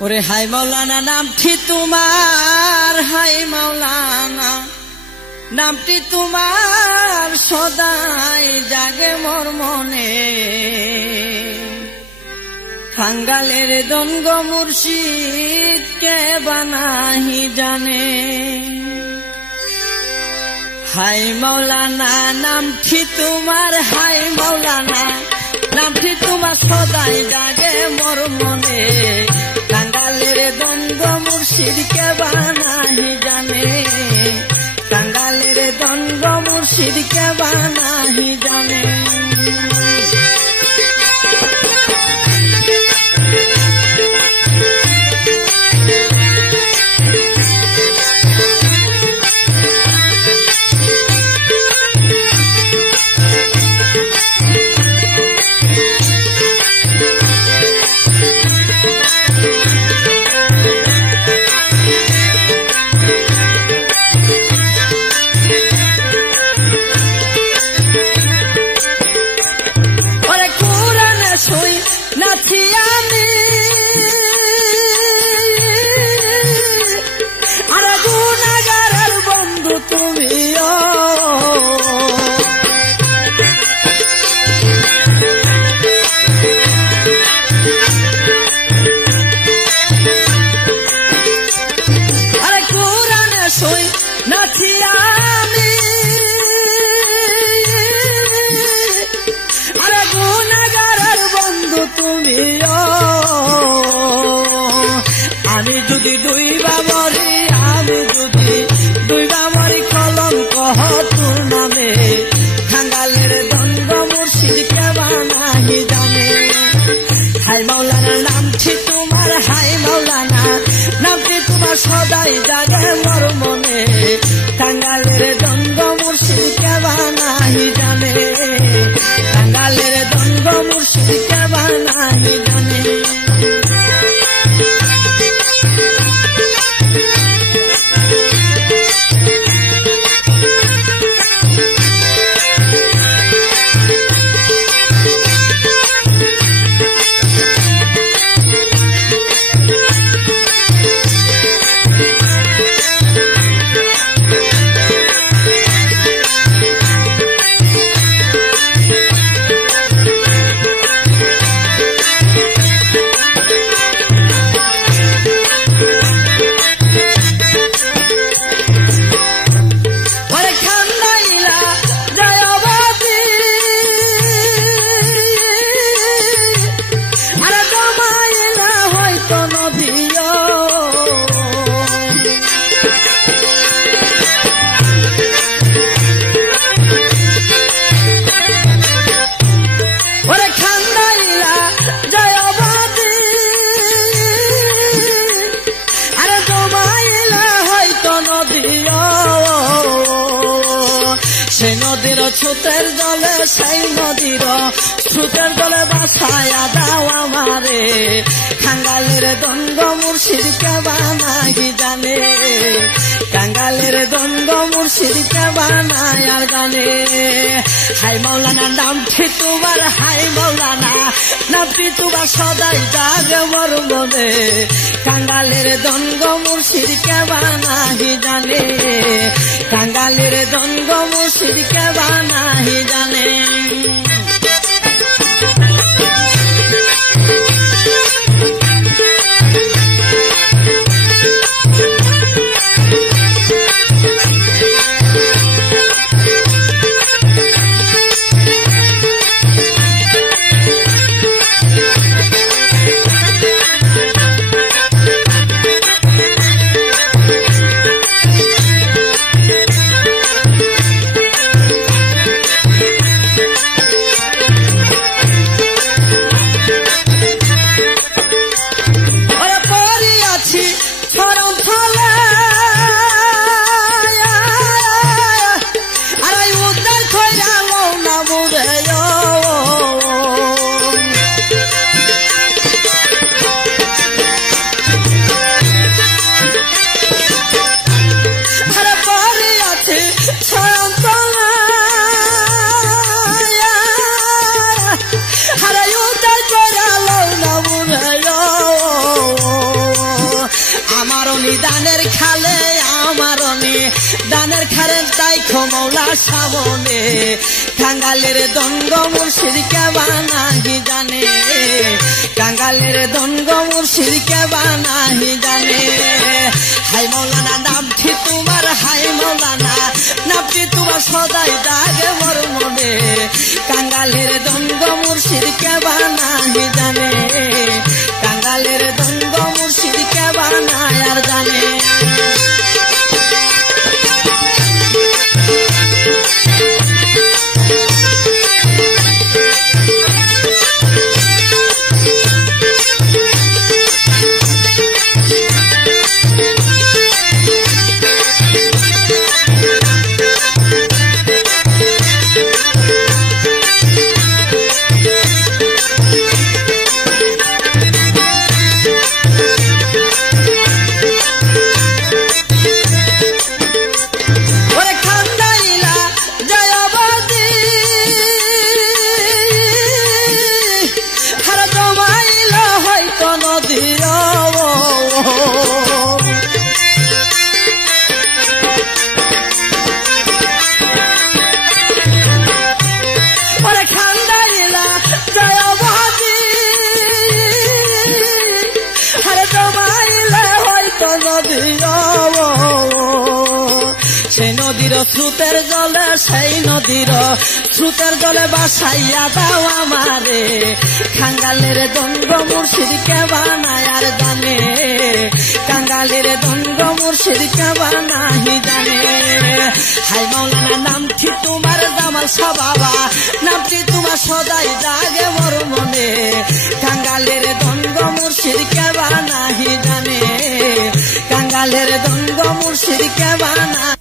ওরে হাই মাওলানা নামটি তোমার, হাই মাওলানা নামটি তোমার সদাই জাগে মোর মনে। খাঙ্গালের দনগ মুর্শিদ কে বানাহি জানে। হাই মাওলানা নামটি তোমার, হাই মাওলানা নামটি তোমার সদাই জাগে মোর মনে। কাঙ্গালের দনগ মুর্শিদ কে বানাহি জানে। কাঙ্গালের দনগ মুর্শিদ কে বানাহি জানে। আমি যদি দুইবা মরি, আমি যদি দুইবা মরি কলঙ্ক তোর নামে। খাঙ্গালের দনগ মুর্শিদ কে বানাহি জানে। হাই মাওলানা নামটি তোমার, হাই মাওলানা নামটি তোমার সদাই জাগে মোর মনে। খাঙ্গালের দনগ মুর্শিদ কে বানাহি জানে। খাঙ্গালের দনগ মুর্শিদ কে বানাহি জানে। সেই নদীর স্রোতের জলে, সেই নদীর স্রোতের জলে বাসায়া দাও আমারে। খাঙ্গালের দনগ মুর্শিদ কে বানাহি জানে। কাঙ্গালের দনগ মুর্শিদ কে বানায়ার জানে। হাই মাওলানা নামটি তোমার, হাই মাওলানা নামটি তোমার সদাই জাগে মোর মনে। কাঙ্গালের দনগ মুর্শিদ কে বানাহি জানে। কাঙ্গালের দনগ মুর্শিদ কে বানাহি জানে। আমারনি দানের খালে আমারনি দানের খারে তাই খমৌলা সামনে কাঙ্গালের দঙ্গ মুর্শিদ কে বানাহি জানে কাঙ্গালের দঙ্গ মুর্শিদ কে বানাহি জানে হাই মৌলানা নামটি তোমার হাই মৌলানা নামটি তোমার সদাই দাগে মোর মনে কাঙ্গালের দঙ্গ মুর্শিদ কে বানাহি জানে কাঙ্গালের দঙ্গ মুর্শিদ কে বানায় আর জানে সেই নদীর স্রোতের জলে সেই নদীর স্রোতের জলে বাসাইয়া দাও আমারে কাঙ্গালের দঙ্গ মুর্শিদ কে বানায় আর জানে কাঙ্গালের দঙ্গ মুর্শিদ কে বানাহি জানে হাই মৌলানা নামটি তোমার জামাল বাবা নামটি তোমার সদাই জাগে মোর মনে কাঙ্গালের দঙ্গ মুর্শিদ কে বানাহি জানে কাঙ্গালের দঙ্গ মুর্শিদ কে বানায়